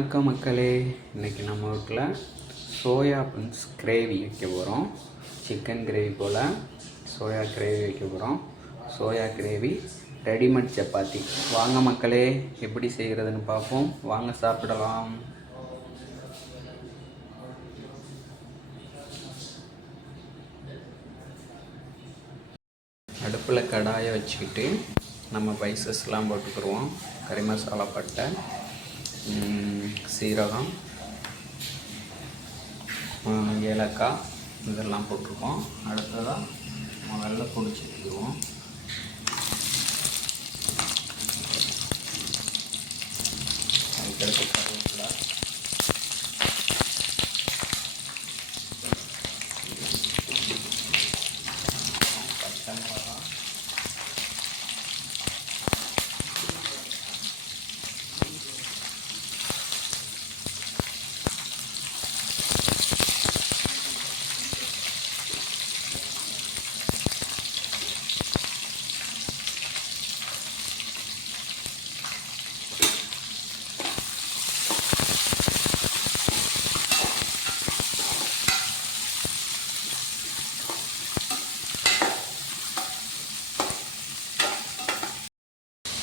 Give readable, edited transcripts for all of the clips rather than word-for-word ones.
வணக்கம் மக்களே, இன்றைக்கி நம்ம வீட்டில் சோயா பன்ஸ் கிரேவி வைக்க போகிறோம். சிக்கன் கிரேவி போல் சோயா கிரேவி வைக்க போகிறோம். Soya gravy readymade chapati. வாங்க மக்களே, எப்படி செய்கிறதுன்னு பார்ப்போம். வாங்க சாப்பிடலாம். அடுப்பில் கடாயை வச்சுக்கிட்டு நம்ம ஸ்பைசஸ்லாம் போட்டுக்கிடுவோம். கறி மசாலா, பட்டை, சீரகம், ஏலக்காய் இதெல்லாம் போட்டிருக்கோம். அடுத்ததாக முதல்ல பொடிச்சுக்கிடுவோம். அதுக்கடுத்து கருவேப்பிலை, பச்சை மிளகாய்,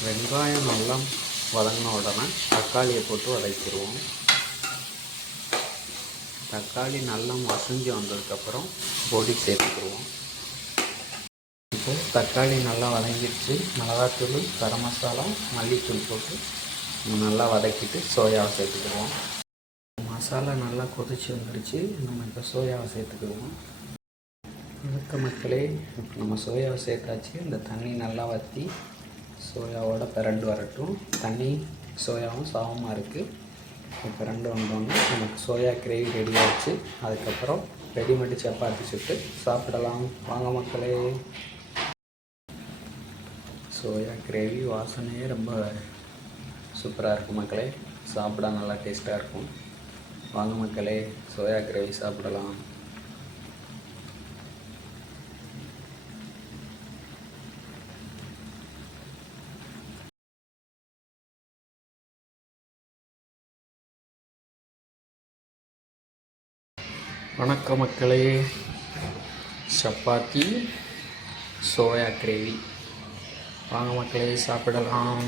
வெங்காயம் நல்லா வதங்கின உடனே தக்காளியை போட்டு வதக்கிடுவோம். தக்காளி நல்லா மசிஞ்சு வந்ததுக்கப்புறம் பொடி சேர்த்துக்கிடுவோம். இப்போது தக்காளி நல்லா வதங்கிடுச்சு. மிளகாத்தூள், கரம் மசாலா, மல்லித்தூள் போட்டு நல்லா வதக்கிட்டு சோயாவை சேர்த்துக்கிடுவோம். மசாலா நல்லா கொதிச்சு வந்துடுச்சு. நம்ம இப்போ சோயாவை சேர்த்துக்கிடுவோம். மக்களே, இப்போ நம்ம சோயாவை சேர்த்தாச்சு. இந்த தண்ணி நல்லா வற்றி சோயாவோட பிரண்டு வரட்டும். தண்ணி சோயாவும் சாவமாக இருக்குது. பிரண்டு வந்தோடனே நமக்கு சோயா கிரேவி ரெடி ஆகிடுச்சு. அதுக்கப்புறம் ரெடிமேட் சப்பாத்தி சுட்டு சாப்பிடலாம். வாங்க மக்களே. சோயா கிரேவி வாசனையே ரொம்ப சூப்பராக இருக்கும் மக்களே. சாப்பிட நல்லா டேஸ்ட்டாக இருக்கும். வாங்க மக்களே, சோயா கிரேவி சாப்பிடலாம். வணக்கம் மக்களே, சப்பாத்தி சோயா கிரேவி. வாங்க மக்களே, சாப்பிடலாம்.